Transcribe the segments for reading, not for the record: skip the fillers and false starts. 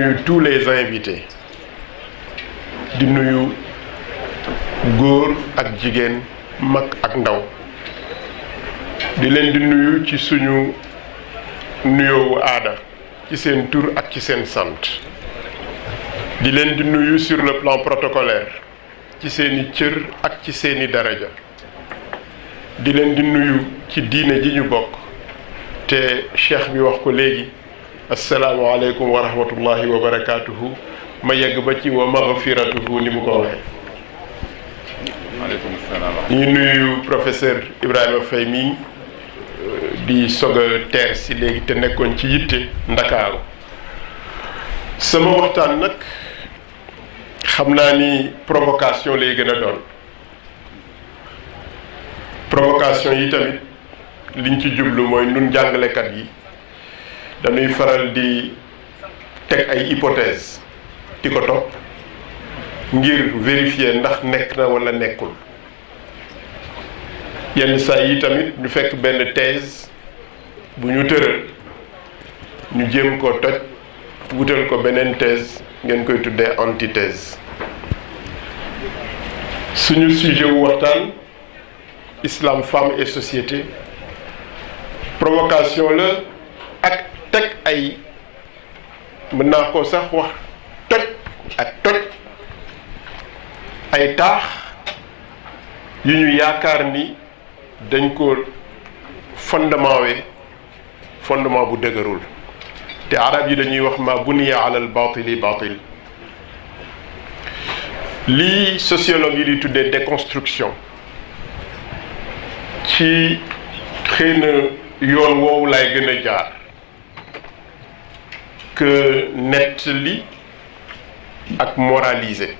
nuyu tous les invités di nuyu góor ak jigéen mag ak ndaw di leen di nuyu ci suñu nuyoowu aada ci seen tur ak ci seen sant di leen di nuyu sur le plan protocolaire ci seeni cër ak ci seeni daraja di leen di nuyu ci diine ji ñu bokk te cheikh bi wax ko léegi asalaamaaleykum wa rahmatullahi wa barakaatuhu ma yegg ba ci wa maghfiratuhu ni mu ko waxee. maaleykum salaam. ñu nuyu professeur Ibrahima Faye mi di sog a teer si léegi te nekkoon ci yitte Ndakaaru sama waxtaan nag xam naa ni provocation lay gën a doon provocation yi tamit liñ ci jublu mooy nun jàngalekat yi dañuy faral di teg ay hypothèse di ko topp ngir vérifier ndax nekk na walla nekkul yenn saa yi tamit ñu fekk benn thèse bu ñu tëral ñu jéem ko toj wutal ko beneen thèse ngeen koy tuddee antithèse. suñu sujet wu waxtaan islam femme et société provocation la ak teg ay mën naa ko sax wax toj ak toj ay taax yu ñu yaakaar ni dañ ko fondement bu dëgërul te arab yi dañuy wax ma buniya ala al batili batil lii sociologue yi di tuddee déconstruction ci xëy na yoon woowu lay gën a jaar que nettali ak moraliser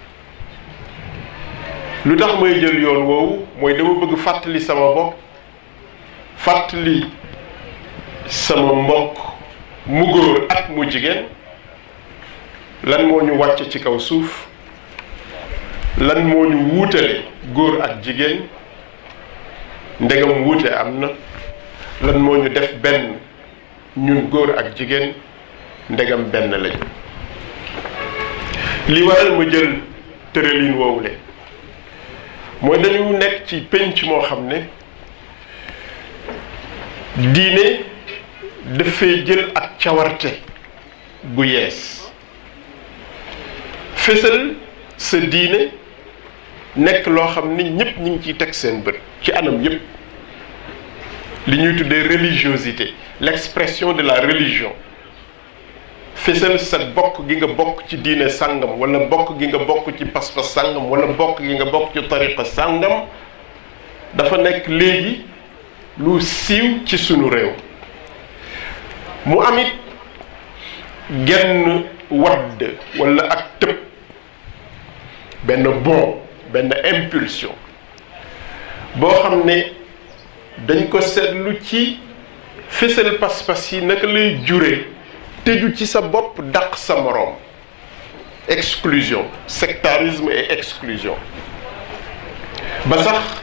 lu tax may jël yoon woowu mooy dama bëgg fàttali sama bopp fàttali sama mbokk mu góor ak mu jigéen lan moo ñu wàcc ci kaw suuf lan moo ñu wuutale góor ak jigéen ndegam wuute am na lan moo ñu def benn ñun góor ak jigéen ndegam benn lañu li waral ma jël tëralin woowule mooy dañu nekk ci pénc moo xam ne diine dafay jël ak cawarte gu yees fésal sa diine nekk loo xam ni ñépp ñu ngi ciy teg seen bët ci anam yépp li ñuy tuddee religiosité l'expression de la religion fésal sa bokk gi nga bokk ci diine sàngam wala bokk gi nga bokk ci pas-pas sàngam wala bokk gi nga bokk ci tariqa sàngam dafa nekk léegi lu siiw ci sunu réew mu amit genn wadd wala ak tëb benn benn impulsion boo xam ne dañ ko seetlu ci fésal pas-pas yi naka lay jure tëju ci sa bopp dàq sa moroom exclusion sectarisme et exclusion ba sax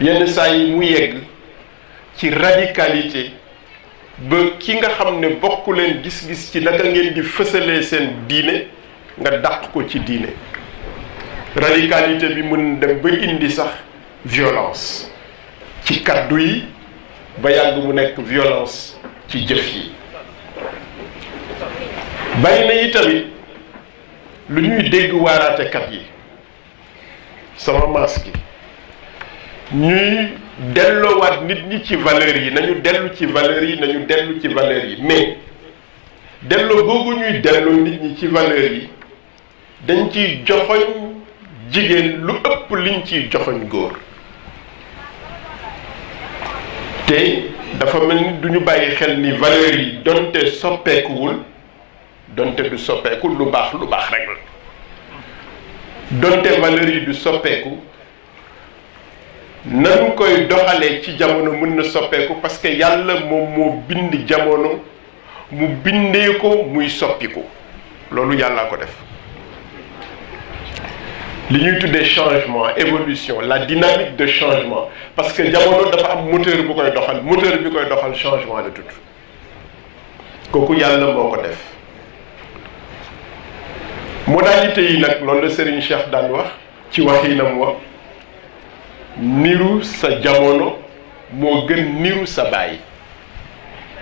yenn saa yi mu yegg ci radicalité ba ki nga xam ne bokku leen gis-gis ci naka ngeen di fësalee seen diine nga dàq ko ci diine radicalité bi mën dem ba indi sax violence ci kaddu yi ba yàgg mu nekk violence ci jëf yi bari na yi tamit lu ñuy dégg waaraatekat yi sama maas gi ñuy delloowaat nit ñi ci valeurs yi nañu dellu ci valeurs yi nañu dellu ci valeurs yi mais delloo googu ñuy delloo nit ñi ci valeurs yi dañ ciy joxoñ jigéen lu ëpp liñ ciy joxoñ góor te dafa mel ni duñu bàyyi xel ni valeurs yi donte soppeekuwul donte du soppeeku lu baax rek la donte valeurs yi du soppeeku nan koy doxalee ci jamono mën na soppeeku parce que yàlla moom moo bind jamono mu bindee ko muy soppiku loolu yàllaa ko def li ñuy tuddee changement évolution la dynamique de changement parce que jamono dafa am moteur bu koy doxal moteur bi koy doxal changement la tudd kooku yàlla moo ko def modalité yi nag loolu la Serigne Cheikh daan wax ci waxinam wa niru sa jamono moo gën niru sa baay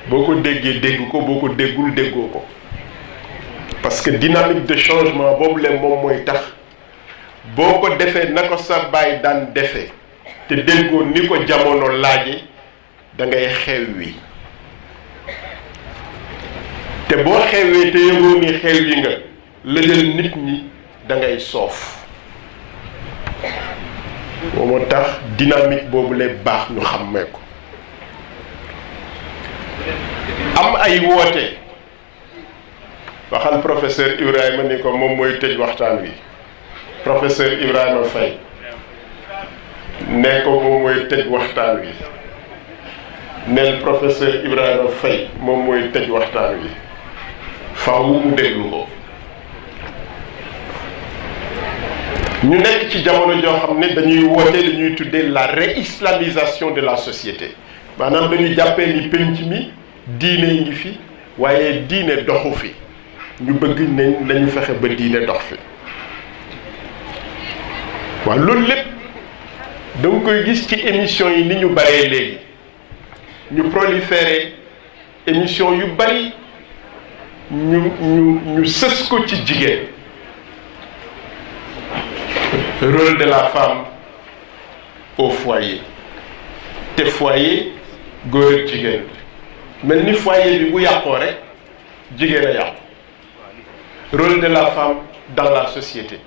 boo ko déggee dégg ko boo ko déggul déggoo ko parce que dynamique de changement boobu leen moom mooy tax boo ko defee na ko sa baay daan defee te déggoo ni ko jamono laaje da ngay xewwi te boo xewwee te yëgoo ni xewwi nga lëjal nit ñi da ngay soof moo tax dynamique boobu lay baax ñu xàmmee ko am ay woote waxal professeur Ibrahima ni ko moom mooy tëj waxtaan wi professeur Ibrahima Faye ne ko moom mooy tëj waxtaan wi neel professeur Ibrahima Faye moom mooy tëj waxtaan wi faaw mu déglu ko ñu nekk ci jamono joo xam ne dañuy woote li ñuy tuddee la réislamisation de la société maanaam dañuy jàppee ni penc mi diine ngi fi waaye diine doxu fi ñu bëgg nañu fexe ba diine dox fi waaw loolu lépp da nga koy gis ci émission yi ni ñu baree léegi ñu proliféré émission yu bari ñu sës ko ci jigéen rôle de la femme au foyer te foyer góor ak jigéen mel ni foyer bi bu yàqoo rek jigéen a yàqu rôle de la femme dans la société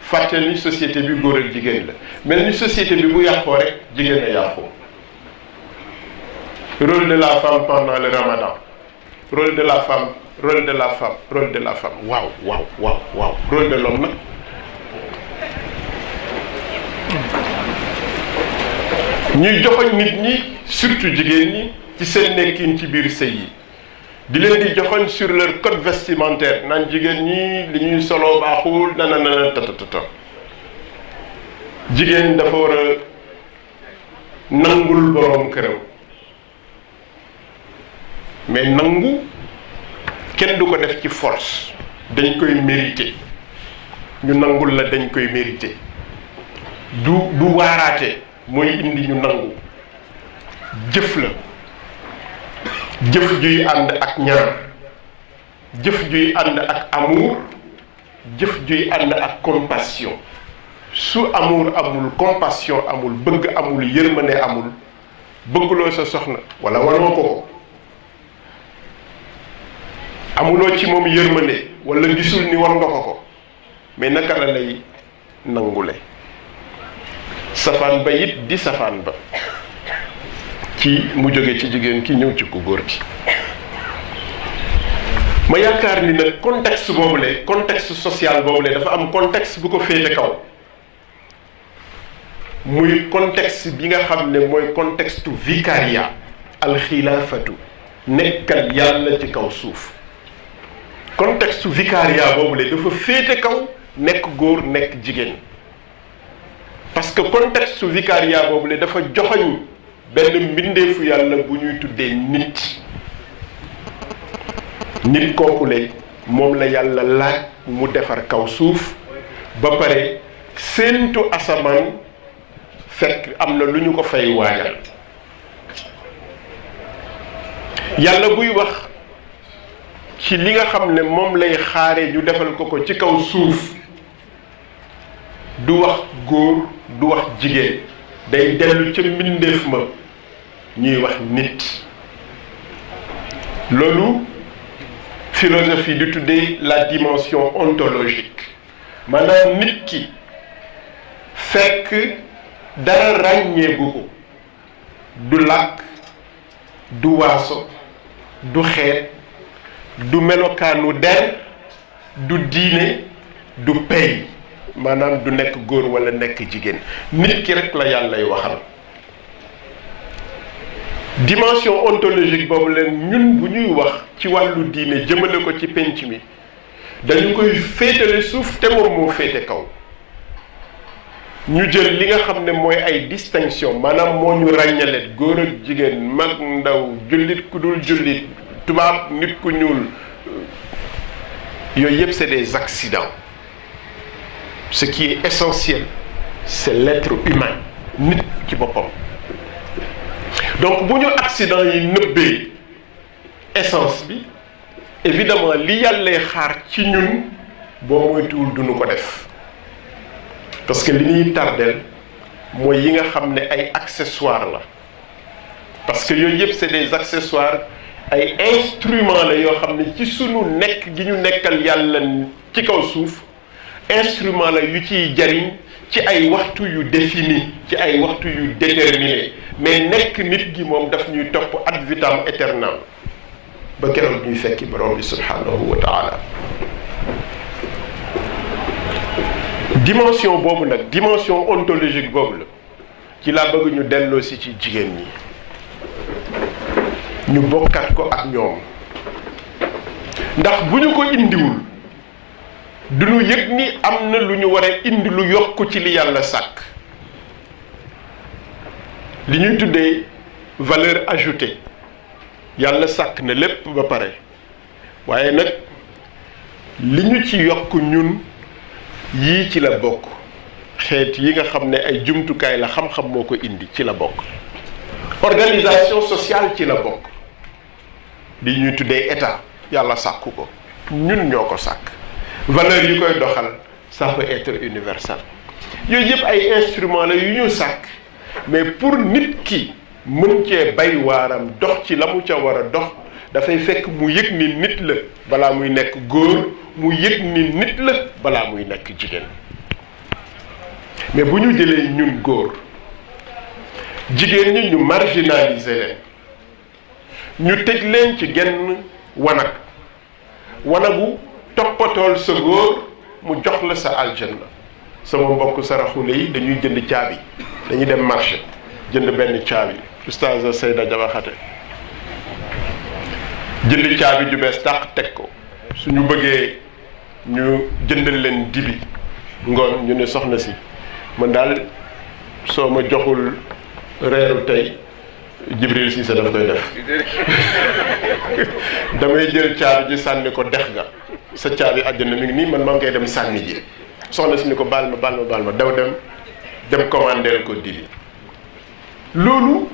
fàtte ni société bi góor ak jigéen la mel ni société bi bu yàqoo rek jigéen a yàqoo rôle de la femme pendant le ramadan rôle de la femme rôle de la femme rôle de la femme waaw rôle de l'homme nag ñuy joxoñ nit ñi surtout jigéen ñi ci seen nekkin ci biir sëy yi di leen di joxoñ sur leur code vestimentaire naan jigéen ñi li ñuy solo baaxul nana tatatata jigéen dafa war a nangul boroom këram mais nangu kenn du ko def ci force dañ koy mérité ñu nangul la dañ koy mérité du waaraate mooy indi ñu nangu jëf la jëf juy ànd ak ñaan jëf juy ànd ak amour jëf juy ànd ak compassion su amour amul compassion amul bëgg amul yërmande amul bëgguloo sa soxna wala wanoo ko amuloo ci moom yërmande wala gisul ni war nga ko mais naka la lay nangule safaan ba it di safaan ba ci mu jóge ci jigéen ki ñëw ci ku góor ki ma yaakaar ni nag contexte boobule contexte social boobule dafa am contexte bu ko féete kaw muy contexte bi nga xam ne mooy contexte vicariat alxilaafatu nekkal yàlla ci kaw suuf contexte vicariat boobule dafa féete kaw nekk góor nekk jigéen parce que contexte vicariat boobule dafa joxoñ benn mbindeefu yàlla bu ñuy tuddee nit kookule moom la yàlla laaj mu defar kaw suuf ba pare séentu asamaan fekk am na lu ñu ko fay waajal yàlla buy wax ci li nga xam ne moom lay xaare ñu defal ko ci kaw suuf du wax góor du wax jigéen day dellu ca mbindeef ma ñuy wax nit loolu philosophie di tuddee la dimension ontologique maanaam nit ki fekk dara ràññeeku ko du làkk du waaso du xeet du melokaanu der du diine du pay maanaam du nekk góor walla nekk jigéen nit ki rekk la yàllay waxal dimension ontologique boobu leen ñun bu ñuy wax ci wàllu diine jëmale ko ci penc mi dañu koy féetale suuf te moom moo féete kaw ñu jël li nga xam ne mooy ay distinction maanaam moo ñu ràññale góor ak jigéen mag ndaw jullit ku dul jullit tubaab nit ku ñuul yooyu yëpp c'est des accidents ce qui est essentiel c'est l'être humain nit ci boppam. donc bu ñu accident yi nëbbee essence bi évidemment li yàllee xaar ci ñun boo moytuwul duñu ko def parce que li ñuy tardeel mooy yi nga xam ne ay accessoires la parce que yooyu yëpp c'est des accessoires ay instruments la yoo xam ne ci sunu nekk gi ñu nekkal yàlla ci kaw suuf instrument la yu ciy jariñ ci ay waxtu yu défini ci ay waxtu yu déterminé mais nekk nit gi moom daf ñuy topp ad vitam aeternam ba keroog ñuy fekki borom bi subhanahu wa taala. dimension boobu nag dimension ontologique boobu la ci laa bëgg ñu delloo si ci jigéen ñi ñu bokkat ko ak ñoom ndax bu ñu ko indiwul duñu yëg ni am na lu ñu war a indi lu yokk ci li yàlla sàkk li ñuy tuddee valeur ajoutée yàlla sàkk na lépp ba pare waaye nag li ñu ci yokk ñun yii ci la bokk xeet yi nga xam ne ay jumtukaay la xam-xam moo ko indi ci la bokk organisation sociale ci la bokk li ñuy tuddee état yàlla sàkku ko ñun ñoo ko sàkk valeur yi koy doxal ça peut être universel yooyu yëpp ay instruments la yu ñu sàkk mais pour nit ki mën cee bay waaram dox ci la mu ca war a dox dafay fekk mu yëg ni nit la balaa muy nekk góor mu yëg ni nit la balaa muy nekk jigéen mais bu ñu jëlee ñun góor jigéen ñi ñu marginaliser leen ñu tëj leen ci genn wanagu toppatool sa góor mu jox la sa aljanna sama mbokk saraxule yi dañuy jënd caabi dañuy dem marché jënd benn caabi oustaz Seyda Jabaxate jënd caabi ju bees tàq teg ko suñu bëggee ñu jëndal leen dibi ngoon ñu ne soxna si man daal soo ma joxul reeru tey Jibril Cissé daf koy def damay jël caabi ji sànni ko dex ga sa caabi àjjana mi ngi nii man maa ngi koy dem sànni ji soxna si ni ko baal ma daw dem commandeel ko dibi loolu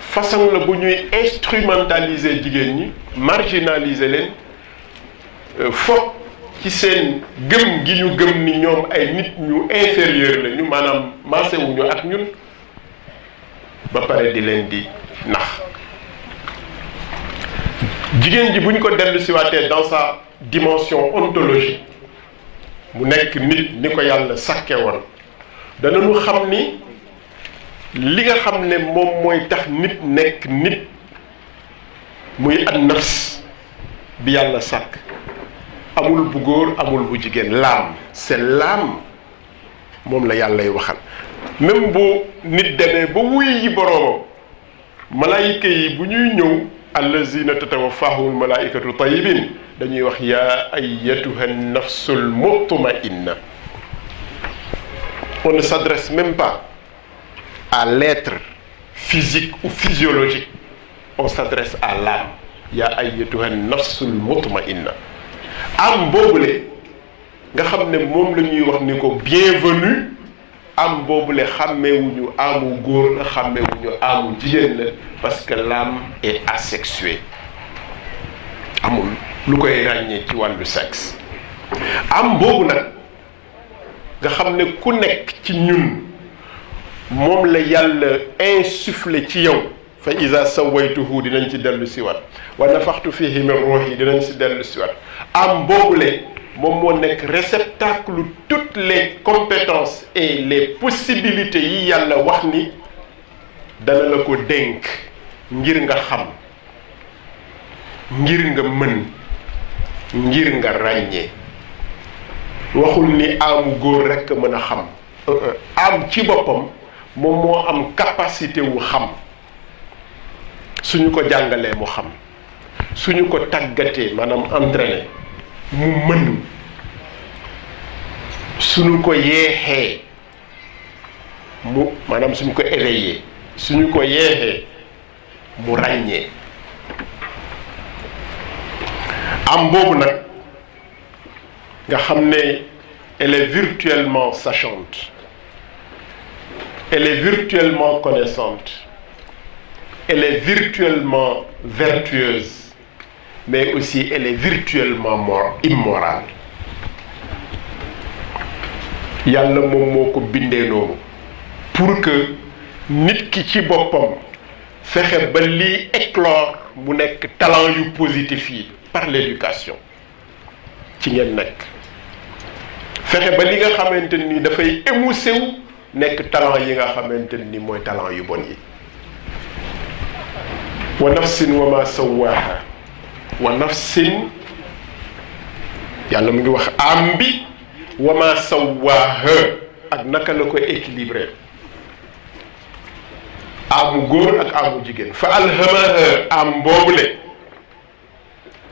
façon la bu ñuy instrumentaliser jigéen ñi marginaliser leen foog ci seen gëm gi ñu gëm ni ñoom ay nit ñu inférieur la ñu maanaam maasewuñu ak ñun ba pare di leen di nax jigéen ji bu ñu ko dellu siwaatee dans sa dimension ontologique mu nekk nit ni ko yàlla sàkke woon danañu xam ni li nga xam ne moom mooy tax nit nekk nit muy an nafs bi yàlla sàkk amul bu góor amul bu jigéen l'âme c'est l'âme moom la yàllay waxal même bu nit demee ba wuy yi boroomam malaayika yi bu ñuy ñëw allazina tatawaffahumul malaikatu tayyibin dañuy wax yaa ayyatuha nafsul mutmainna. On ne s'adresse même pas à l'être physique ou physiologique, on s'adresse à l'âme. yaa ayyatuha nafsul mutmainna. am boobule nga xam ne moom la ñuy wax ni ko bienvenue am boobule xàmmeewuñu amu góor la xàmmeewuñu amu jigéen la parce que l'âme est asexuée amul lu koy ràññee ci wàllu sexe. am boobu nag nga xam ne ku nekk ci ñun moom la yàlla insufflé ci yow fa iza sawaytuhu dinañ ci dellu siwaat wa nafaxtu fihi min ruuhi dinañ ci dellu siwaat am boobule moom moo nekk réceptacle toutes les compétences et les possibilités yi yàlla wax ni dana la ko dénk ngir nga xam ngir nga mën ngir nga ràññee waxul ni amu góor rekk mën a xam am ci boppam moom moo am capacité wu xam suñu ko jàngalee mu xam suñu ko tàggatee maanaam entraîné mu mën suñu ko yeexee mu maanaam suñu ko éveillé suñu ko yeexee mu ràññee am boobu nag nga xam ne elle est virtuellement sachante, elle est virtuellement connaissante, elle est virtuellement vertueuse, mais aussi elle est virtuellement immorale. Yàlla moom moo ko bindee noonu pour que nit ki ci boppam fexe ba lii éclore mu nekk talent yu positif yi par l'éducation ci ngeen nekk fexe ba li nga xamante ni dafay émoussé wu nekk talent yi nga xamante ni mooy talent yu bon yi. wa nafsin wa ma sawaaha wa nafsin yàlla mu ngi wax am bi wa ma sawaaha ak naka la ko équilibré amu góor ak amu jigéen fa alhamaha am boobule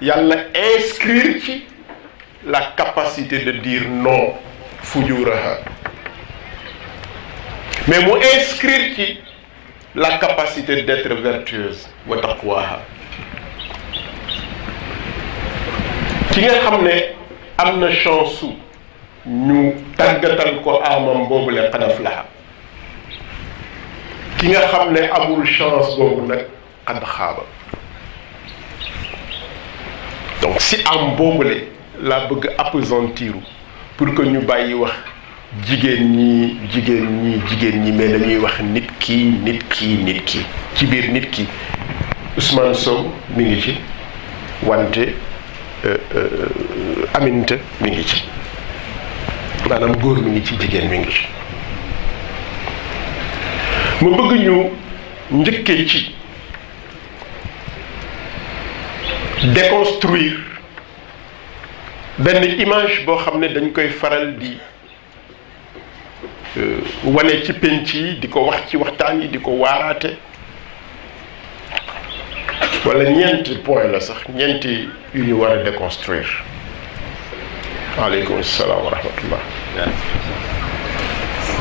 yàlla inscrire ci la capacité de dire non fujuraha, mais mu inscrire ci la capacité d'être vertueuse wa taqwaha. ki nga xam ne am na chance su ñu tàggatal ko amam boobule qad aflaha, ki nga xam ne amul chance boobu nag qad xaaba. donc si am boobule laa bëgg appesantir pour que ñu bàyyi wax jigéen ñi mais dañuy wax nit ki ci biir nit ki Ousmane Sow mi ngi ci wante Aminta mi ngi ci maanaam góor mi ngi ci jigéen mi ngi ci. ma bëgg ñu njëkkee ci déconstruire benn image boo xam ne dañ koy faral di wane ci penc yi di ko wax ci waxtaan yi di ko waaraate wala ñeenti point la sax ñeenti yu ñu war a déconstruire. waaleykum salaam wa rahmatullah.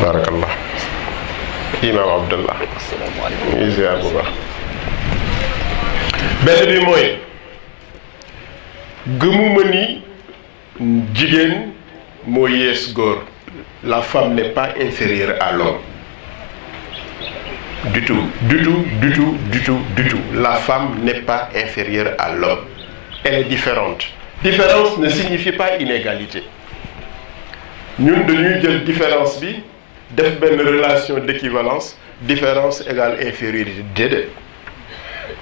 barakallah. Imam Abdallah. asalaamaaleykum. ñu ziar bu baax. benn bi mooy gëmuma ni jigéen moo yees góor. La femme n'est pas inférieure à l'homme. Du tout. La femme n'est pas inférieure à l'homme. Elle est différente. Différence ne signifie pas inégalité. Ñun dañuy jël différence bi def benn relation d'équivalence, différence égale infériorité. Déedéet.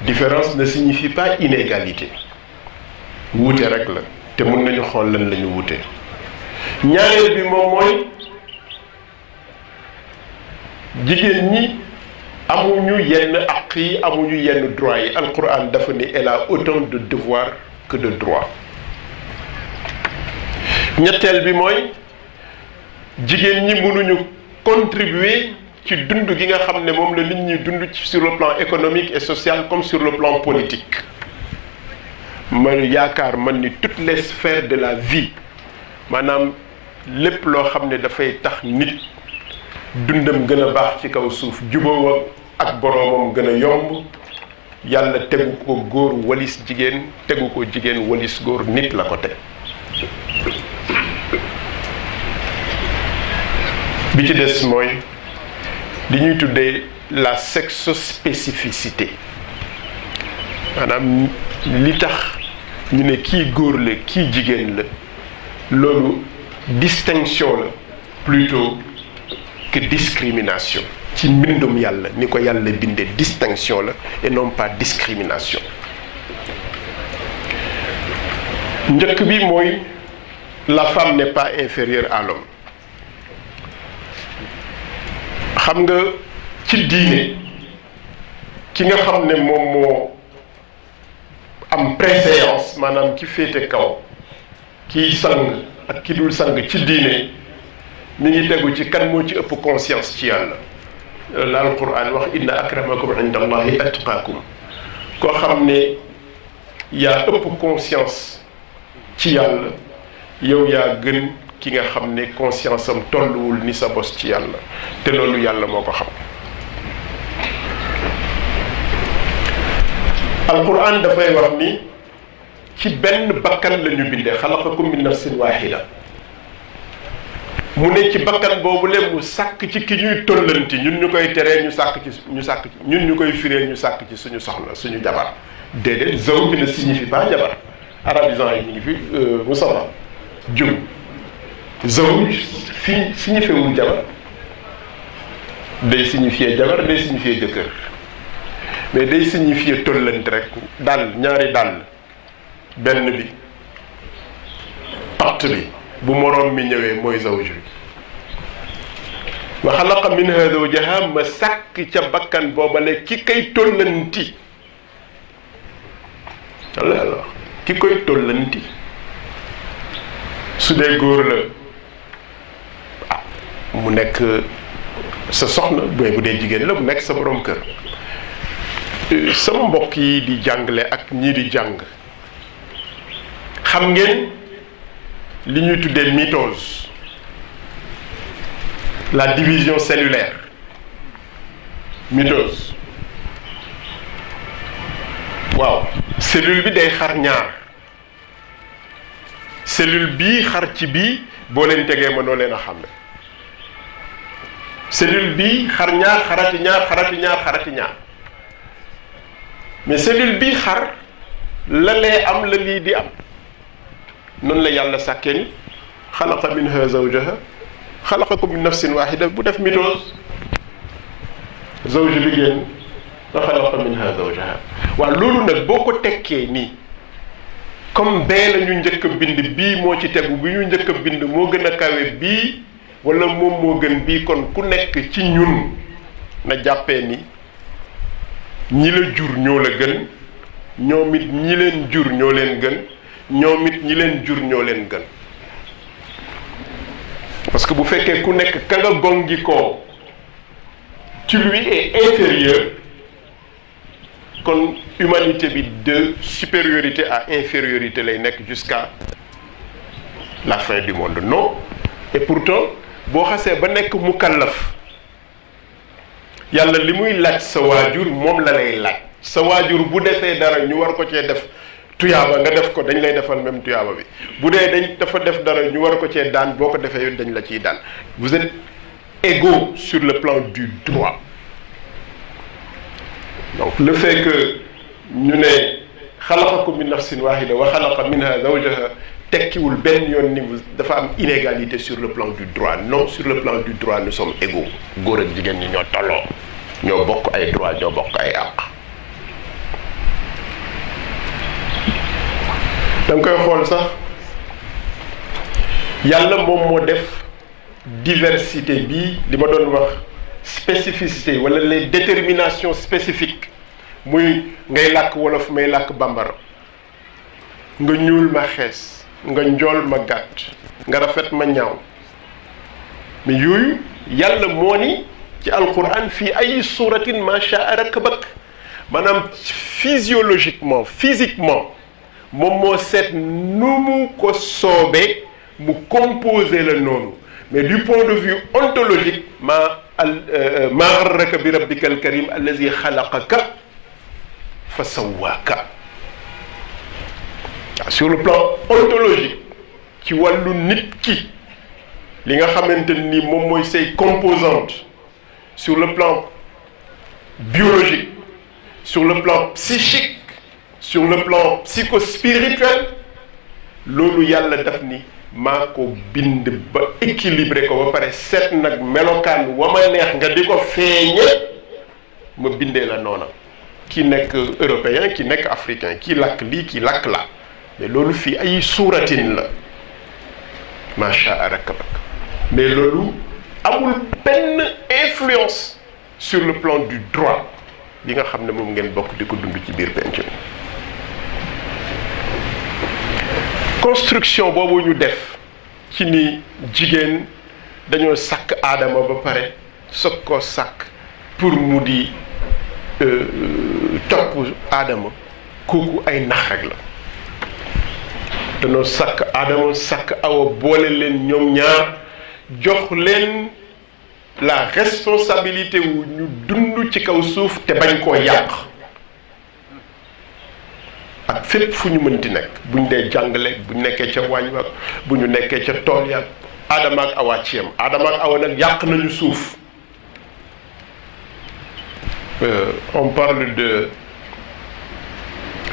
Différence ne signifie pas inégalité. wuute rek la te mën nañu xool lan la ñu wuute. ñaareel bi moom mooy jigéen ñi amuñu yenn àq yi amuñu yenn droit yi. Alquran dafa ne elle a autant de devoirs que de droits. ñetteel bi mooy jigéen ñi mënuñu contribuer ci dund gi nga xam ne moom la nit ñi dund sur le plan économique et social comme sur le plan politique. ma yaakaar man ni toutes les sphères de la vie maanaam lépp loo xam ne dafay tax nit dundam gën a baax ci kaw suuf jubóo ak boroomam gën a yomb yàlla tegu ko góor walis jigéen tegu ko jigéen walis góor nit la ko teg. bi ci des mooy li ñuy tuddee la sexospécificité maanaam li tax ñu ne kii góor la kii jigéen la loolu distinction la plutôt que discrimination. ci mbindum yàlla ni ko yàlla bindee distinction la et non pas discrimination. njëkk bi mooy la femme n'est pas inférieure à l'homme. xam nga ci diine ki nga xam ne moom moo am préséance maanaam ki féete kaw kiy sang ak ki dul sang ci diine mi ngi tegu ci kan moo ci ëpp conscience ci yàlla. la alquran wax inna akramakum inda allahi atqaakum. koo xam ne yaa ëpp conscience ci yàlla yow yaa gën ki nga xam ne conscience am tolluwul ni sa bos ci yàlla te loolu yàlla moo ko xam. alquran dafay wax ni ci benn bakkan la ñu bindee xalaqakum min nafsin waahida mu ne ci bakkan boobu le mu sàkk ci ki ñuy tollanti ñun ñu koy teree ñu sàkk ci ñun ñu koy firee ñu sàkk ci suñu soxna suñu jabar déedéet zawj ne signifie pas jabar arabisant yi ñu ngi fi Moustapha jum zawj fi signifie wul jabar day signifier jabar day signifier jëkkër mais day signifier tollanti rek dàll ñaari dàll benn bi patt bi bu moroom mi ñëwee mooy zawj bi wa xalaqa minha zawjaha ma sàkk ca bakkan boobale ki koy tollanti Allah ki koy tollanti su dee góor la mu nekk sa soxna bu dee jigéen la mu nekk sa borom kër sama mbokk yi di jàngale ak ñii di jàng xam ngeen li ñuy tuddee mitose la division cellulaire mitose waaw cellule bi day xar ñaar cellule bii xar ci bii boo leen tegee mënoo leen a xam ne cellule bii xar ñaar xarati ñaar xarati ñaar xarati ñaar mais cellule bii xar la lee am la lii di am noonu la yàlla sàkkee ni xalaqa minha zawjaha xalaqakum min nafsin wahida bu def mitose zawj bi génn wa xalaqa minha zawjaha waaw loolu nag boo ko tekkee nii comme bee la ñu njëkk a bind bii moo ci tegu bi ñu njëkk a bind moo gën a kawe bii wala moom moo gën bii kon ku nekk ci ñun na jàppee ni ñi la jur ñoo la gën ñoom it ñi leen jur ñoo leen gën ñoom it ñi leen jur ñoo leen gën parce que bu fekkee ku nekk ka nga gongi koo ci lui est inférieur kon humanité bi de supériorité à infériorité lay nekk jusqu'à la fin du monde non et pourtant boo xasee ba nekk mukallaf yàlla li muy laaj sa waajur moom la lay laaj sa waajur bu defee dara ñu war ko cee def tuyaaba nga def ko dañ lay defal même tuyaaba bi bu dee dafa def dara ñu war ko cee daan boo ko defee dañ la ciy daan vous êtes égaux sur le plan du droit donc le fait que ñu ne xalaqakum min nafsin wahida wa xalaqa minha zawjaha tekkiwul benn yoon ni dafa am inégalité sur le plan du droit non sur le plan du droit nous sommes égaux góor ak jigéen ñi ñoo tolloo ñoo bokk ay droit ñoo bokk ay àq da nga koy xool sax yàlla moom moo def diversité bi li ma doon wax spécificité wala les déterminations spécifiques muy ngay làkk wolof may làkk bambara nga ñuul ma xees nga njool ma gàtt nga rafet ma ñaaw mais yooyu yàlla moo ni ci alquran fii ay suratin ma shaa rakabak maanaam physiologiquement physiquement moom moo seet nu mu ko soobee mu composé la noonu mais du point de vue ontologique ma gharraka bi rabbika alkarim allazi xalaqaka fa sawwaaka sur le plan ontologique ci wàllu nit ki li nga xamante ni moom mooy say composantes sur le plan biologique sur le plan psychique sur le plan psychospirituel loolu yàlla daf ni maa ko bind ba équilibré ko ba pare seet nag melokaan wa ma neex nga di ko feeñe ma bindee la noona ki nekk européen ki nekk africain ki làkk lii ki làkk la mais loolu fii ay suuratin la macha allah mais loolu amul benn influence sur le plan du droit bi nga xam ne moom ngeen bokk di ko dund ci biir penc construction boobu ñu def ci ni jigéen dañoo sàkk aadama ba pare soog koo sàkk pour mu di topp aadama kooku ay nax rek la dañoo sàkk aadama sàkk awa boole leen ñoom ñaar jox leen la responsabilité wu ñu dund ci kaw suuf te bañ koo yàq ak fépp fu ñu mënti nekk bu ñu dee jàngale bu ñu nekkee ca waañ wa bu ñu nekkee ca tool ya Adama ak Awa ci yam Adama ak Awa nag yàq nañu suuf. On parle de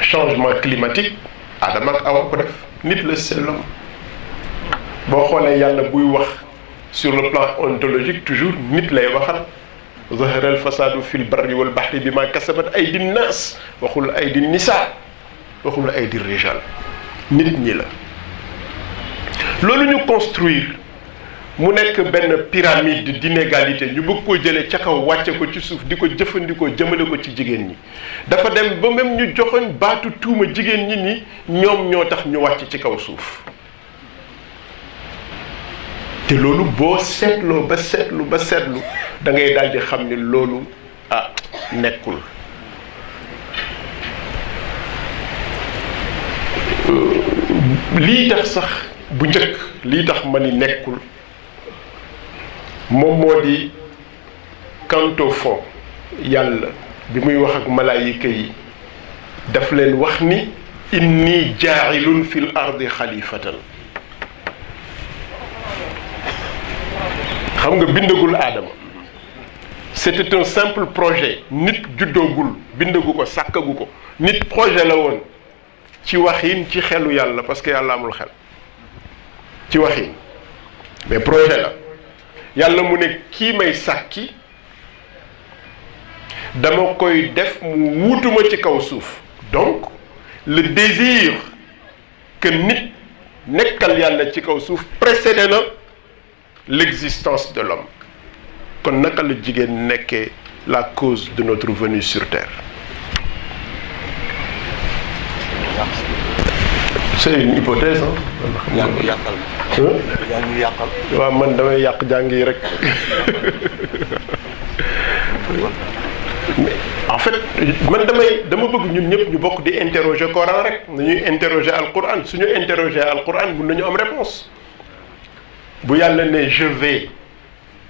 changement climatique Adama ak Awa ko def nit la c'est l'homme boo xoolee yàlla buy wax sur le plan ontologique toujours nit lay waxal zahara al fasadu fi l barri wal bahri bi ma kasabat aydi nnaas waxul aydi nisaa waxul aydi rijal nit ñi la loolu ñu construire mu nekk benn pyramide d'inégalité ñu bëgg koo jëlee ca kaw wàcce ko ci suuf di ko jëfandikoo jëmale ko ci jigéen ñi dafa dem ba même ñu joxoñ baatu tuuma jigéen ñi ni ñoom ñoo tax ñu wàcc ci kaw suuf te loolu boo seetloo ba seetlu da ngay daal di xam ni loolu nekkul lii tax sax bu njëkk lii tax ma ni nekkul moom moo di quant au fond yàlla bi muy wax ak malaayika yi daf leen wax ni inni jaa'ilun fil ardi xalifatan xam nga bindagul aadama c'était un simple projet nit juddoogul bindagu ko sàkkagu ko nit projet la woon ci waxin ci xelu yàlla parce que yàlla amul xel ci waxin mais projet la yàlla mu ne kii may sàkki dama koy def mu wuutuma ci kaw suuf donc le désir que nit nekkal yàlla ci kaw suuf précédé na l'existence de l'homme kon naka la jigéen nekkee la cause de notre venue sur terre. C'est une hypothèse yaa ngi yàqal. waaw man damay yàq jàng yi rek en fait man dama bëgg ñun ñëpp ñu bokk di interroger Coran rek nañuy interroger Al-Quran suñu interroger Al-Quran mun nañu am réponse bu yàlla ne je vais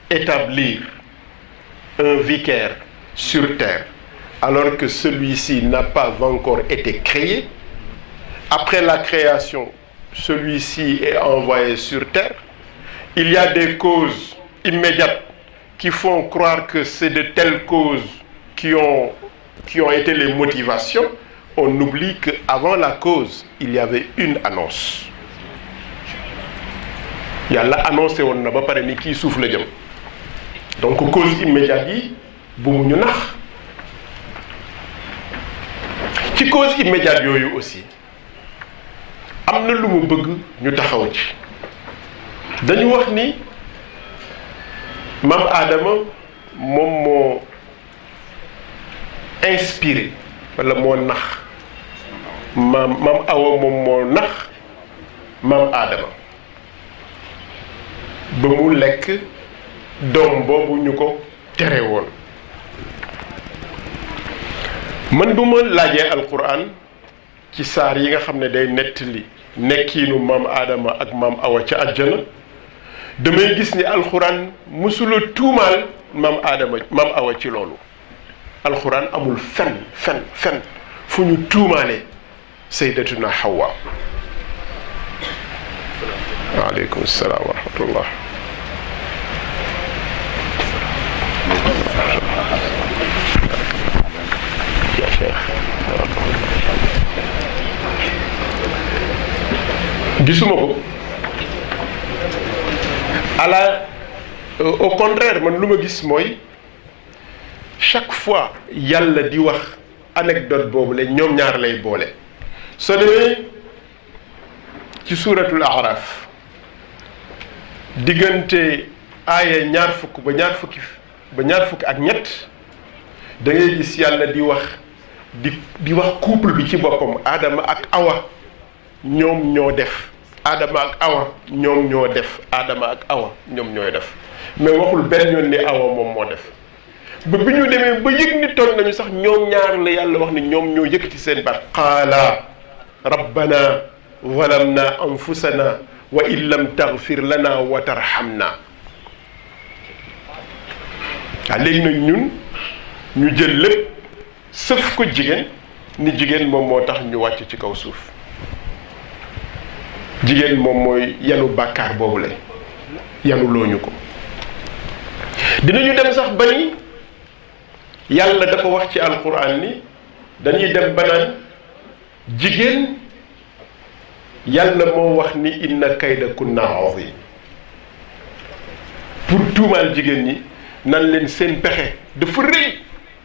établir un vicaire sur terre alors que celui-ci n'a pas encore été créé. Après la création, celui-ci est envoyé sur terre. Il y a des causes immédiates qui font croire que c'est de telles causes qui ont été les motivations. On oublie qu'avant la cause, il y avait une annonce. Yàlla annoncé woon na ba pare ni kii suuf la jëm donc cause immédiate yi bu mu ñu nax ci cause immédiate yooyu aussi am na lu mu bëgg ñu taxaw ci dañu wax ni maam Adama moom moo inspiré wala moo nax maam Awa moom moo nax maam Adama ba mu lekk doom boobu ñu ko tere woon man bu ma laajee alquran ci saar yi nga xam ne day nettali nekkiinu maam Adama ak maam Awa ca àjjana damay gis ni alxuraan mësula tuumaal maam Awa ci loolu alxuraan amul fen fu ñu tuumaale sayyidatuna Hawa waaleykum salaam wa rahmatullah ya Cheikh gisuma ko au contraire man lu ma gis mooy chaque fois yàlla di wax anecdote boobu la ñoom ñaar lay boole soo demee ci suuratul Araf diggante aaya ñaar fukk ba ñaar fukk ak ñett da ngay gis yàlla di wax couple bi ci boppam Adama ak Awa ñoom ñoo def Adama ak Awa ñoom ñoo def Adama ak Awa ñoom ñooy def mais waxul benn yoon ni Awa moom moo def ba bi ñu demee ba yëg ni toll nañu sax ñoom ñaar la yàlla wax ni ñoom ñoo yëkkati seen baat qaala rabbana zalamna anfusana wa in lam taghfir lana wa tarhamna waaw léegi nag ñun ñu jël lépp sëf ko jigéen ni jigéen moom moo tax ñu wàcc ci kaw suuf jigéen moom mooy yanu bàkkaar boobu la yanuloo ñu ko. dinañu dem sax ba ni yàlla dafa wax ci alquran ni dañuy dem ba naan jigéen yàlla moo wax ni inna kayda kunna azim pour tuumaal jigéen ñi nan leen seen pexe dafa rëy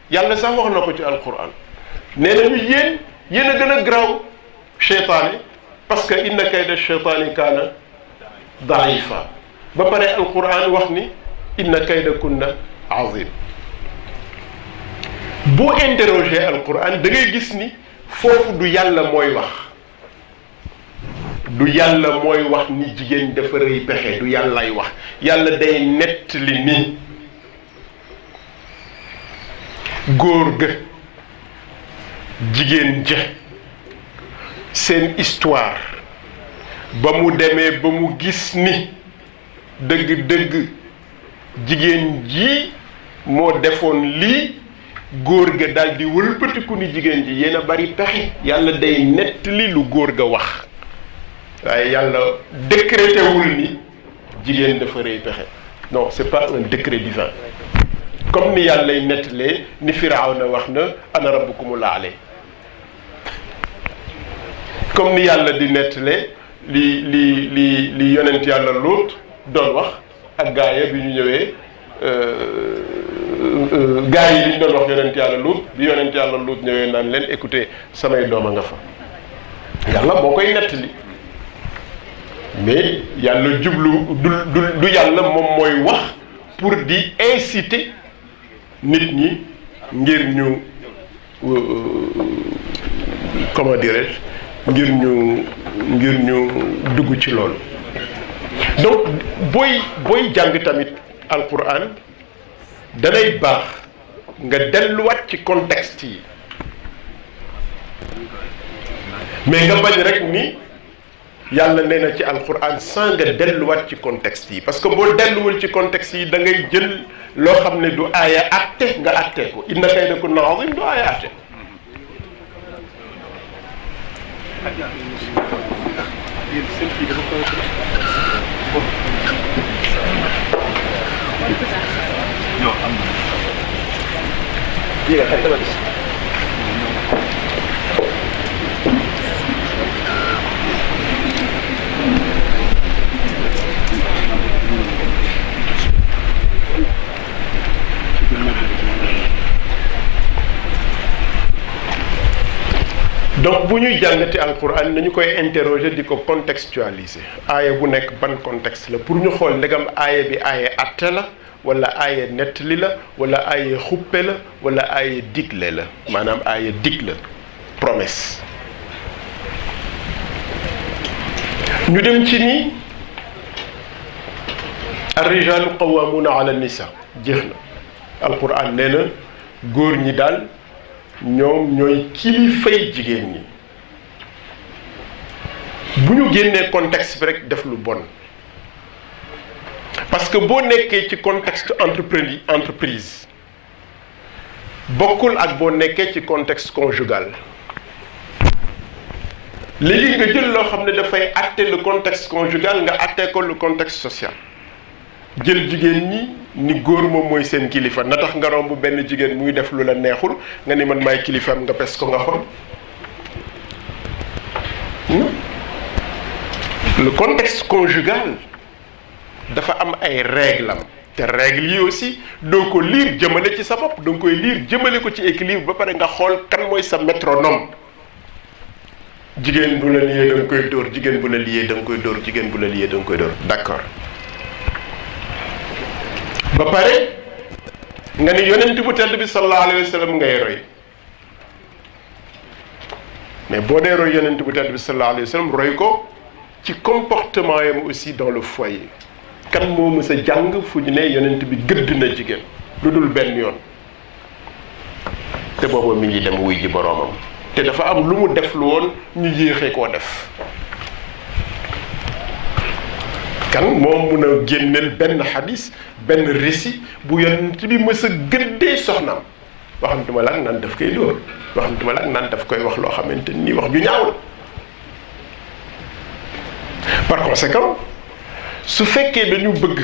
yàlla sax wax na ko ci alquran nee nañu yéen a gën a garaaw cheytaane parce que inna kayda cheytaani kaana daifa ba pare alquran wax ni inna kayda kunna azim. boo interroger alquran da ngay gis ni foofu du yàlla mooy wax ni jigéen dafa rëy pexe du yàllay wax yàlla day nettali ni góor ga jigéen ja seen histoire ba mu demee ba mu gis ni dëgg-dëgg jigéen ji moo defoon lii góor ga daal di wëlbatiku ni jigéen ji yéen a bari pexe yàlla day nettali lu góor ga wax waaye yàlla décrété wul ni jigéen dafa rëy pexe non c'est pas un décret divin comme ni yàlla lay nettalee ni Firawna wax na ana rabbukumul aala comme ni yàlla di nettalee li yonent yàlla Luut doon wax ak gaaya bi ñu ñëwee gaa yi li ñu doon wax yonent yàlla Luut bi yonent yàlla Luut ñëwee naan leen écoutez samay doom a nga fa yàlla moo koy nettali mais yàlla jublu du yàlla moom mooy wax pour di inciter nit ñi ngir ñu comment dirais-je ngir ñu dugg ci loolu. donc booy jàng tamit alquran danay baax nga delluwaat ci contexte yi mais nga bañ rek ni yàlla nee na ci alquran sans nga delluwaat ci contexte yi parce que boo delluwul ci contexte yi da ngay jël loo xam ne du aaya atte nga atte ko inna kayda kunna azim du aaya atte donc bu ñuy jàngati alquran nañu koy interroger di ko contextualiser aaya bu nekk ban contexte la pour ñu xool ndegam aaya bi aaya atte la wala aaya nettali la wala aaya xuppe la wala aaya digle la maanaam aaya dig la promesse. ñu dem ci ni ar-rijaalu qawwaamuuna ala nisa jeex na alquran nee na góor ñi daal ñoom ñooy kilifay jigéen ñi bu ñu génnee contexte bi rek def lu bon parce que boo nekkee ci contexte entreprise bokkul ak boo nekkee ci contexte conjugal léegi nga jël loo xam ne dafay àtte le contexte conjugal nga àtte ko le contexte social jël jigéen ñi ni góor moom mooy seen kilifa na tax nga romb benn jigéen muy def lu la neexul nga ni man maay kilifaam nga pes ko nga xool le contexte conjugal dafa am ay règles am te règles yi aussi doo ko liir jëmale ci sa bopp danga koy liir jëmale ko ci équilibre ba pare nga xool kan mooy sa métronome jigéen bu la liyee da nga koy dóor jigéen bu la liyee da nga koy dóor jigéen bu la liyee da nga koy dóor d'accord ba pare nga ni yonent bu tedd bi sallallahu alayhi wa sallam ngay roy mais boo dee roy yonent bu tedd bi sallallahu alayhi wa sallam roy ko ci comportement yam aussi dans le foyer kan moo mës a jàng fu ñu ne yonent bi gëdd na jigéen lu dul benn yoon te booba mi ngi dem wuy ji boroomam te dafa am lu mu def lu woon ñu yéexee koo def kan moom mun a génneel benn xadis benn récit bu yonent bi mës a gëddee soxnaam waxantuma la ak naan daf koy dóor waxantuma la ak naan daf koy wax loo xamante ni wax ju ñaaw la par conséquent su fekkee dañu bëgg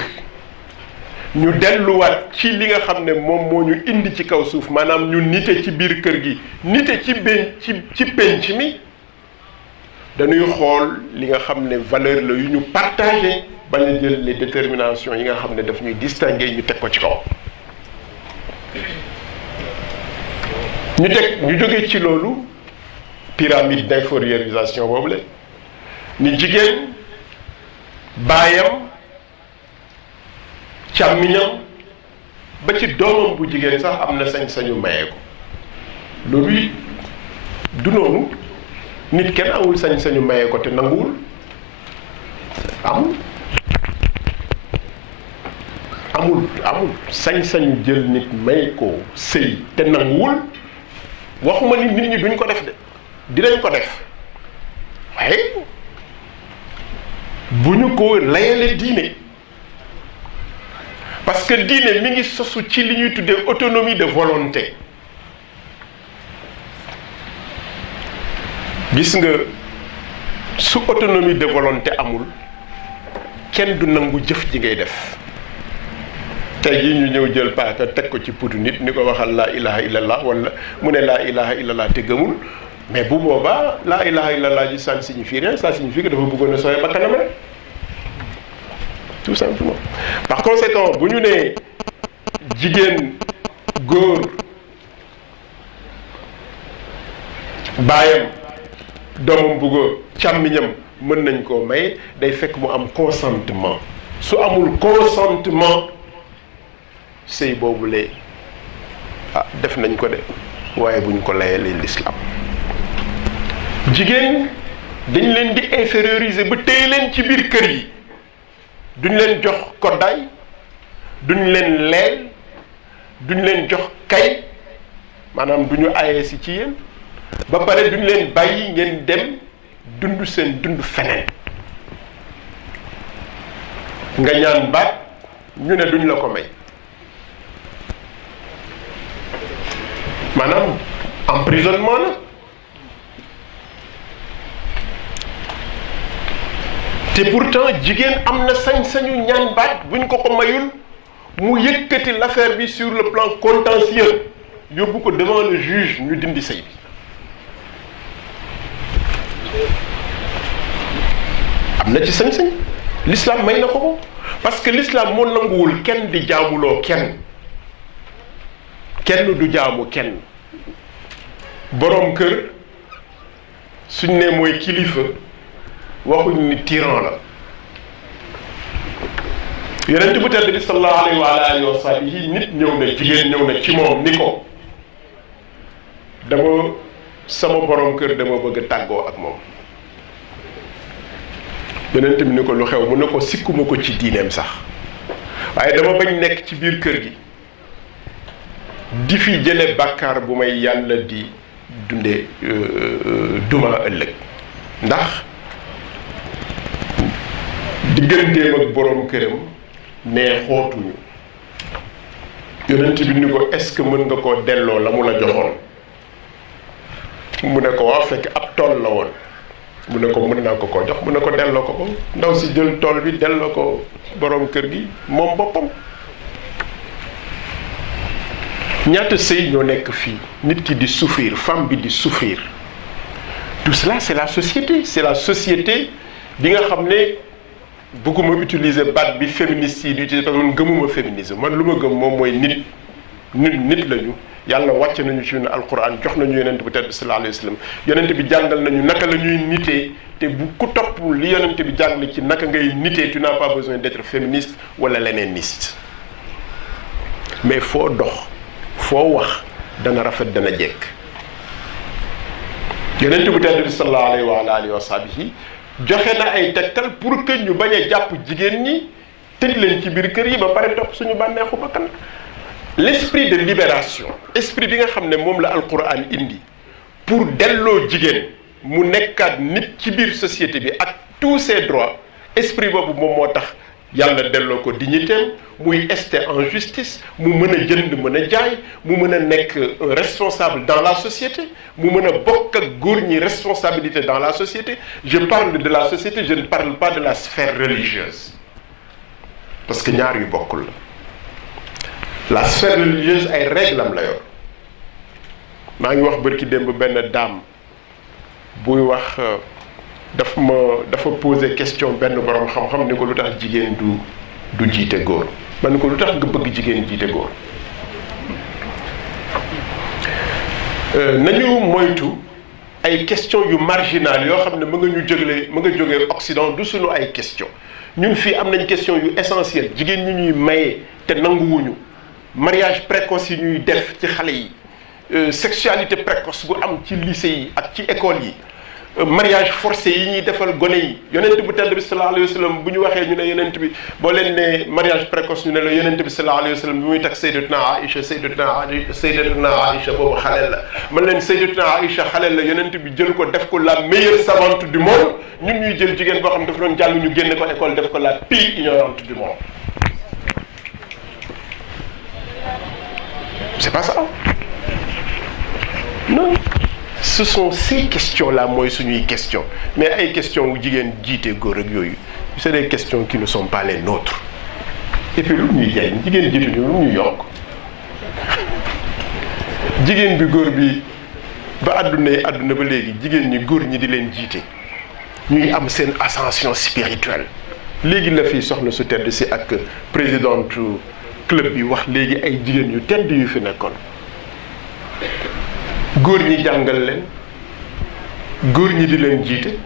ñu delluwaat ci li nga xam ne moom moo ñu indi ci kaw suuf maanaam ñu nite ci biir kër gi nite ci penc mi dañuy xool li nga xam ne valeur la yu ñu partagé bañ a jël les déterminations yi nga xam ne daf ñuy distinguer ñu teg ko ci kaw ñu jóge ci loolu pyramide d'infériorisation boobu la ni jigéen baayam càmmiñam ba ci doomam bu jigéen sax am na sañ-sañu maye ko loolu it du noonu nit kenn amul sañ-sañu maye ko te nanguwul amul sañ-sañu jël nit may ko sëy te nanguwul waxuma ni nit ñi duñ ko def de dinañ ko def waaye bu ñu ko layale diine parce que diine mi ngi sosu ci li ñuy tuddee autonomie de volonté gis nga su autonomie de volonté amul kenn du nangu jëf ji ngay def tey jii ñu ñëw jël paaka teg ko ci putu nit ni ko waxal laa ilaha illallah wala mu ne laa ilaha illallah te gëmul mais bu boobaa laa ilaha illallah ji ça ne signifie rien, ça signifie que dafa bëggoon a sooy bakkanam rek tout simplement. Par conséquent bu ñu nee jigéen góor baayam doomam bu góor càmmiñam mën nañ koo may day fekk mu am consentement su amul consentement sëy boobule def nañ ko de waaye buñ ko layalee l'islam jigéen dañ leen di inférioriser ba téye leen ci biir kër yi duñ leen jox koddaay duñ leen leel duñ leen jox kay maanaam duñu aye si ci yéen ba pare duñ leen bàyyi ngeen dem dund seen dund feneen nga ñaan baat ñu ne duñ la ko may maanaam emprisonnement la te pourtant jigéen am na sañ-sañu ñaan baat buñ ko ko mayul mu yëkkati l'affaire bi sur le plan contentieux yóbbu ko devant le juge ñu dindi sëy bi am na ci sañ-sañ l'islam may na ko ko parce que l'islam moo nanguwul kenn di jaamuloo kenn du jaamu kenn boroom kër suñ ne mooy kilifa waxuñ ni tyran la yonent bu tedd bi sallallahu alayhi wa alihi wa sahbihi nit ñëw na jigéen ñëw na ci moom ni ko dama sama boroom kër dama bëgg a tàggoo ak moom yonent bi ni ko lu xew mu ne ko sikkuma ko ci diineem sax waaye dama bañ nekk ci biir kër gi di fi jële bàkkaar bu may yàlla di dunde duma ëllëg ndax digganteem ak boroom këram nee xootuñu yonent bi ni ko est-ce que mën nga koo delloo la mu la joxoon mu ne ko waaw fekk ab tool la woon mu ne ko mën naa ko koo jox mu ne ko delloo ko ko ndaw si jël tool bi delloo ko boroom kër gi moom boppam ñaata sëy ñoo nekk fii nit ki di souffrir femme bi di souffrir tout cela c'est la société bi nga xam ne bëgguma utiliser baat bi féministe yi di utiliser parce que man gëmuma féminisme man lu ma gëm moom mooy nit lañu yàlla wàcc nañu ci ñun alquran jox nañu yonent bi tedd sallallahu alayhi wa sallam yonent bi jàngal nañu naka la ñuy nitee te bu ku topp li yonent bi jàngale ci naka ngay nitee tu n'as pas besoin d'être féministe wala léniniste mais foo dox foo wax dana rafet dana jekk yonent bi tedd bi sallallahu alayhi wa alihi wa sahbihi joxe na ay tegtal pour que ñu bañ a jàpp jigéen ñi tëj leen ci biir kër yi ba pare topp suñu bànneexu bakkan l'esprit de libération esprit bi nga xam ne moom la alquran indi pour delloo jigéen mu nekkaat nit ci biir société bi ak tous ses droits esprit boobu moom moo tax yàlla delloo ko dignitéem muy ester en justice mu mën a jënd mën a jaay mu mën a nekk un responsable dans la société mu mën a bokk ak góor ñi responsabilité dans la société je parle de la société je ne parle pas de la sphère religieuse parce que ñaar yu bokkul la sphère religieuse ay règle am la yor. maa ngi wax bërki démb benn dame buy wax dafa poser question benn borom xam-xam ni ko lu tax jigéen du jiite góor man ni ko lu tax nga bëgg jigéen jiite góor. nañu moytu ay question yu marginal yoo xam ne mu nga jógee Occident du suñu ay question ñun fii am nañ question yu essentielle jigéen ñi ñuy maye te nanguwuñu mariage précoce yi ñuy def ci xale yi sexualité précoce bu am ci lycée yi ak ci école yi mariage forcé yi ñuy defal gone yi yonent bu tedd bi sallallahu alayhi wa sallam bu ñu waxee ñu ne yonent bi boo leen ne mariage précoce ñu ne la yonent bi sallallahu alayhi wa sallam bi muy tax sayyidatuna Aïcha boobu xaleel la man leen sayyidatuna Aïcha xaleel la yonent bi jël ko def ko la meilleure savante du monde ñun ñuy jël jigéen boo xam ne dafa doon jàng ñu génne ko école def ko la pire ignorante du monde. C'est pas ça non. Ce sont ces questions-là mooy suñuy questions mais ay questions wu jigéen jiite góor ak yooyu c'est des questions qui ne sont pas les nôtres et puis lu ñuy jariñ jigéen jiite ñu lu ñuy yokk jigéen bi góor bi ba àdduna ba léegi jigéen ñi góor ñi di leen jiite ñuy am seen ascension spirituelle léegi la fi soxna su tedd si ak présidente club bi wax léegi ay jigéen yu tedd yu fi nekkoon góor ñi jàngal leen góor ñi di leen jiite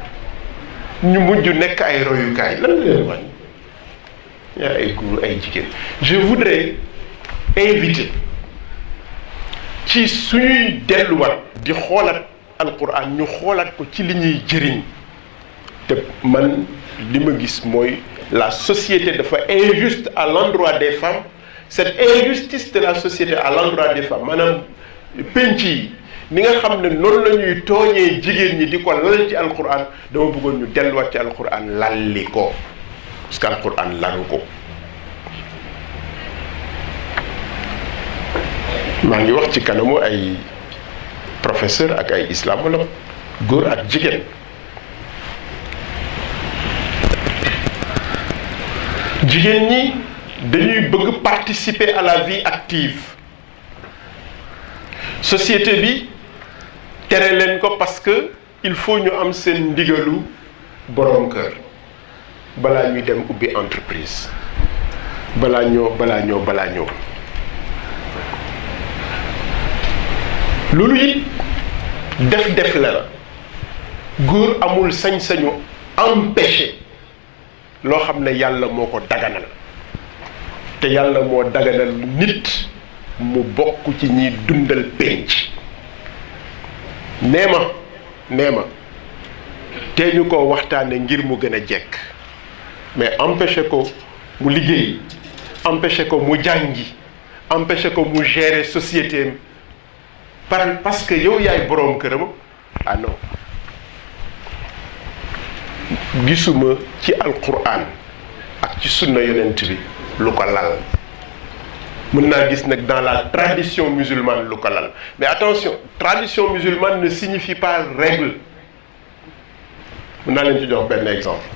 ñu mujj nekk ay royukaay lan la leen wàññi yaa ay góor ay jigéen. Je voudrais inviter ci suñuy delluwaat di xoolaat alquran ñu xoolaat ko ci li ñuy jëriñ te man li ma gis mooy la société dafa injuste à l'endroit des femmes. Cette injustice de la société à l'endroit des femmes maanaam penc yi ni nga xam ne noonu la ñuy tooñee jigéen ñi di ko lal ci alquran dama bëggoon ñu delluwaat ci alquran lalli ko parce que alquran lalu ko. maa ngi wax ci kanamu ay professeur ak ay islamologue góor ak jigéen jigéen ñi dañuy bëgg participer à la vie active société bi tere leen ko parce que il faut ñu am seen ndigalu borom kër balaa ñuy dem ubbi entreprise balaa ñoo loolu it def la góor amul sañ-sañu empêcher loo xam ne yàlla moo ko daganal te yàlla moo daganal nit mu bokk ci ñiy dundal pénc nee ma te ñu ko waxtaane ngir mu gën a jekk mais empêcher ko mu liggéey empêcher ko mu jàngi empêcher ko mu gérer société parce que yow yaay boroom këram ah non gisuma ci alquran ak ci sunna yonent bi lu ko lal mën naa gis nag dans la tradition musulmane lu ko lal mais attention tradition musulmane ne signifie pas règle mën naa leen ci jox benn exemple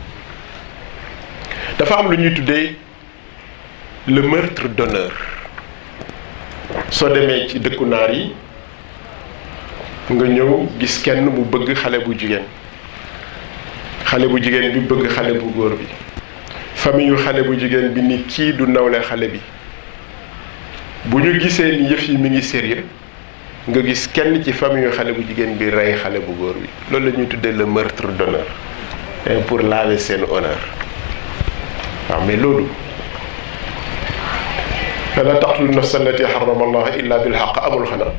dafa am lu ñuy tuddee le meurtre d'honneur soo demee ci dëkku naar yi nga ñëw gis kenn mu bëgg xale bu jigéen bi bëgg xale bu góor bi famille yu xale bu jigéen bi ni kii du nawle xale bi bu ñu gisee ni yëf yi mi ngi sérieux nga gis kenn ci famille yu xale bu jigéen bi rey xale bu góor bi loolu la ñuy tuddee le meurtre d'honneur et pour laver seen honneur waaw mais loolu fala taqtulu nafsa allati harrama allah illa bil haqq amul xanaa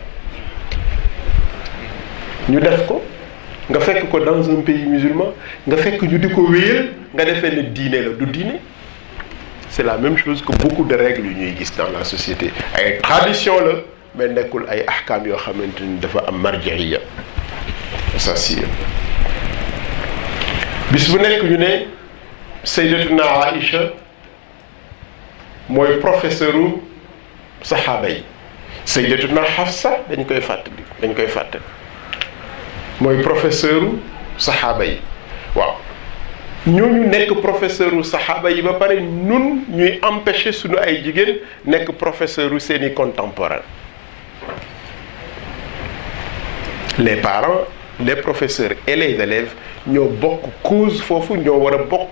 ñu def ko nga fekk ko dans un pays musulman nga fekk ñu di ko wéyal nga defee ne diine la du diine c'est la même chose que beaucoup de règles yu ñuy gis dans la société ay tradition la mais nekkul ay ahkam yoo xamante ni dafa am marjiya ça si bis bu nekk ñu ne sayyidatuna Aïcha mooy professeuru saxaaba yi sayyidatuna Hafsa dañ koy fàtte mooy professeuru saxaaba yi waaw ñooñu nekk professeur u saxaaba yi ba pare nun ñuy empêcher suñu ay jigéen nekk professeur u seeni contemporain. Les parents, les professeurs et les élèves ñoo bokk cause foofu, ñoo war a bokk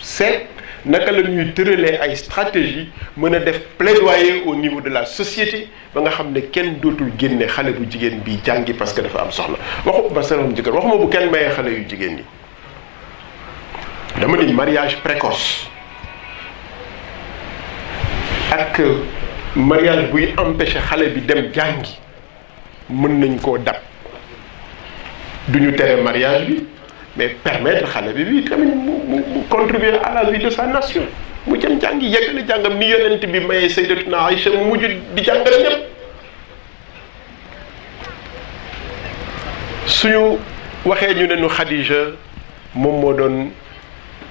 seet naka la ñuy tëralee ay stratégie mën a def plaidoyer au niveau de la société ba nga xam ne kenn dootul génne xale bu jigéen bi jàngi parce que dafa am soxla. waxu ba sama jëkkër waxuma bu kenn mayee xale yu jigéen ñi, dama ni mariage précoce ak mariage buy empêcher xale bi dem jàngi mën nañ koo dab. duñu tere mariage bi mais permettre xale bi tamit mu contribuer à la vie de sa nation, mu jëm jàngi yeggale jàngam ni yonent bi mayee Sayyidatuna Aïcha mu mujj di jàngale ñëpp. suñu waxee ñu ne nu Khadija moom moo doon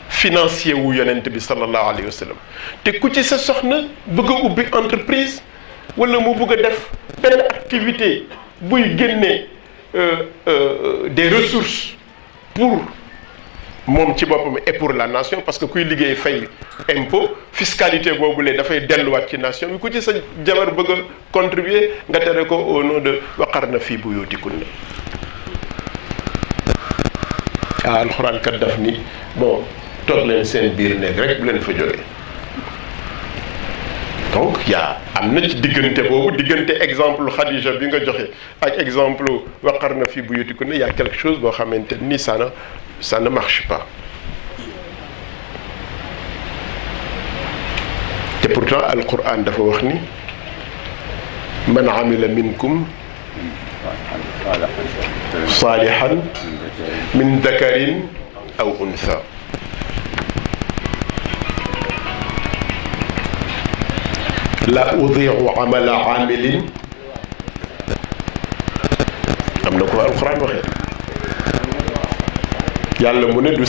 financier wu yonent bi sallallahu alayhi wa sallam, te ku ci sa soxna bëgg a ubbi entreprise wala mu bëgg a def benn activité buy génne des ressources pour moom ci boppam et pour la nation, parce que kuy liggéey fay impôt fiscalité boobu lee dafay delluwaat ci nation bi, ku ci sa jabar bëgg a contribuer nga tere ko au nom de waqarna fii buyutikunna. alxuraan kat daf ni bon toog leen seen biir nekk rek bu leen fa jógee. donc am na ci diggante boobu, diggante exemple Khadija bi nga joxe ak exemple waqarna fii buyutikunna, y a quelque chose boo xamante ni ça ne marche pas. te pourtant alquran dafa wax ni man amila minkum salihan min dakarin aw untha la udiu amala amilin, am na ko alquran waxee. yàlla mu ne du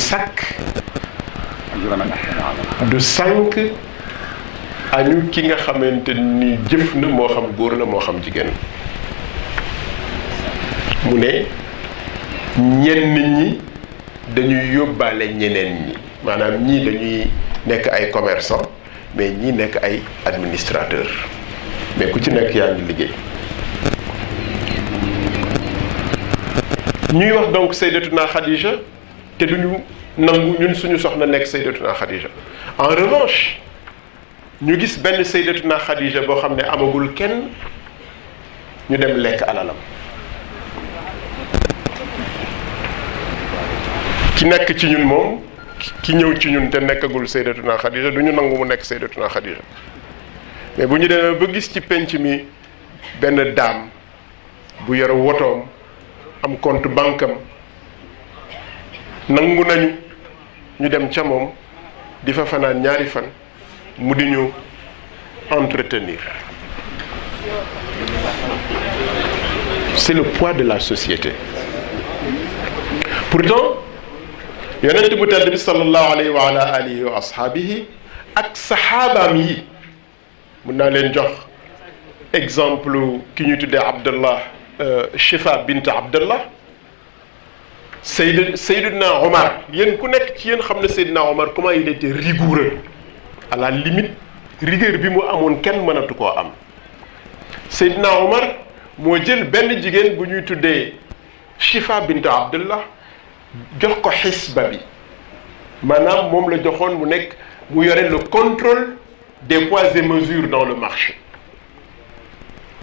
sànq añu ki nga xamante ni jëf na, moo xam góor la moo xam jigéen. mu ne ñenn ñi dañuy yóbbaale ñeneen ñi, maanaam ñii dañuy nekk ay commerçant mais ñii nekk ay administrateur, mais ku ci nekk yaa ngi liggéey. ñuy wax donc Sayyidatuna Khadija te duñu nangu ñun suñu soxna nekk Sayyidatuna Khadija. En revanche ñu gis benn Sayyidatuna Khadija boo xam ne amagul kenn ñu dem lekk alalam. ki nekk ci ñun moom, ki ñëw ci ñun te nekkagul Sayyidatuna Khadija du ñu nangu mu nekk Sayyidatuna Khadija. mais bu ñu demee ba gis ci penc mi benn daam bu yore wotoom am compte banque am, nangu nañu ñu dem ca moom di fa fanaan ñaari fan mu di ñu entretenir. C'est le poids de la société. Pourtant yonent bu tedd bi sallallahu alayhi wa ala alihi wa ashaabihi ak saxaabaam yi, mun naa leen jox exemple ki ñu tuddee Abdallah, Shifa bint Abdallah. Seydina Omar, yéen ku nekk ci yéen xam ne Seydina Omar comment il était rigoureux, à la limite rigueur bi mu amoon kenn mënatu koo am. Seydina Omar moo jël benn jigéen bu ñuy tuddee Shifa bint Abdallah jox ko xisba bi, maanaam moom la joxoon mu nekk mu yore le contrôle des poids et mesures dans le marché.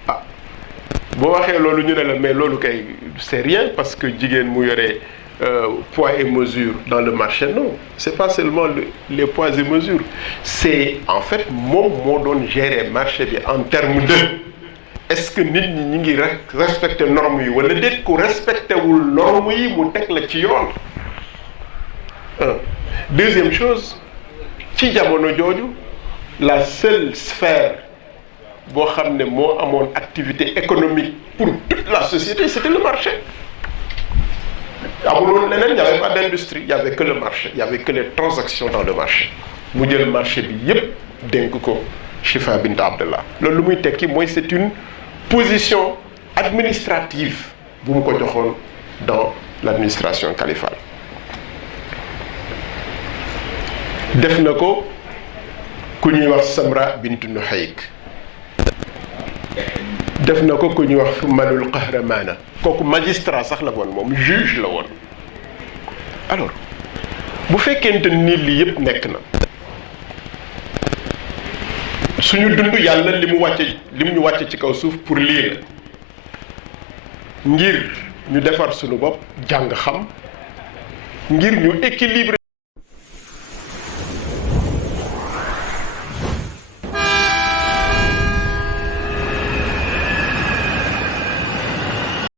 ah boo waxee loolu ñu ne la mais loolu kay c'est rien parce que jigéen mu yore poids et mesures dans le marché. Non, c'est pas seulement les poids et mesures, c'est en fait moom moo doon gérer marché bi en termes de est-ce que nit ñi ñu ngi respecter normes yi wala déet. ku respecté wul normes yi mu teg la ci yoon. Deuxième chose, ci jamono jooju la seule sphère boo xam ne moo amoon activité économique pour toute la société, c'était le marché. amuloon leneen, il n'y avait pas d'industrie, il n'y avait que le marché, il n'y avait que les transactions dans le marché. mu jël marché bi yépp dénk ko Shifa bint Abdallah. loolu lu muy tekki mooy c'est une position administrative bu mu ko joxoon dans l'administration califale. def na ko ku ñuy wax Samra bintu Nuhayk, def na ko ku ñuy wax Malul Qahramana, kooku magistrat sax la woon, moom juge la woon. alors bu fekkente ni lii yëpp nekk na suñu dund yàlla li mu ñu wàcce ci kaw suuf pour lii la, ngir ñu defar suñu bopp jàng xam, ngir ñu équilibre